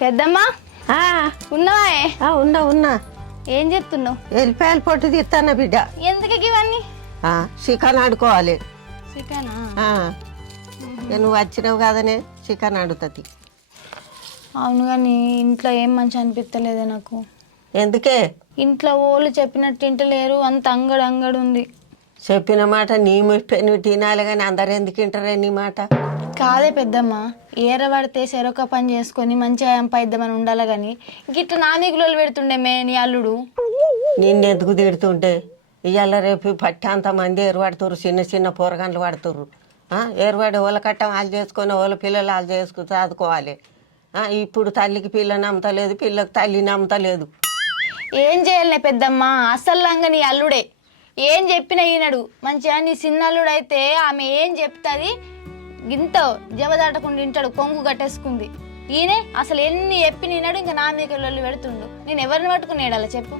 పెద్దమ్మా ఆ, ఉన్నావే? ఉన్నా ఉన్నా. ఏం చెప్తున్నావు? ఎల్లిపాయలు పొట్టు తీస్తానా బిడ్డ. ఎందుకు ఇవన్నీ? చికెన్ ఆడుకోవాలి. చికెనా? నువ్వు వచ్చినావు కదనే చికెన్ ఆడుతుంది. అవును కానీ ఇంట్లో ఏం మంచి అనిపిస్తలేదే నాకు. ఎందుకే? ఇంట్లో వాళ్ళు చెప్పినట్టు తింటలేరు, అంత అంగడు అంగడు ఉంది. చెప్పిన మాట నీ నువ్వు తినాలి కానీ అందరు ఎందుకు వింటారే నీ మాట? కాదే పెద్దమ్మ, ఏరబడితే చెరొక పని చేసుకొని మంచిగా సంపాదిద్దామని ఉండాలి కానీ గిట్ల నా నీకులు పెడుతుండేమే నీ అల్లుడు. నిన్నెందుకు తిడుతుంటే ఇవాళ రేపు పట్టి అంతమంది ఏరుపడుతుర్రు, చిన్న చిన్న పోరగాన్లు పడుతుర్రు. ఏరువాడి వాళ్ళ కట్టం వాళ్ళు చేసుకొని వాళ్ళ పిల్లలు వాళ్ళు చేసుకుని చదువుకోవాలి. ఇప్పుడు తల్లికి పిల్లని నమ్మతలేదు, పిల్లకి తల్లిని నమ్మతలేదు. ఏం చేయాలనే పెద్దమ్మ, అసలు నీ అల్లుడే ఏం చెప్పినా ఈనడు. మంచిగా నీ చిన్న అల్లుడు అయితే ఆమె ఏం చెప్తుంది గింత జబదాటకుండా వింటాడు, కొంగు కట్టేసుకుంది. ఈయనే అసలు ఎన్ని చెప్పి నిన్నాడు, ఇంకా నా మీకు పెడుతుండు. నేను ఎవరిని పట్టుకుని ఏడాల చెప్పు.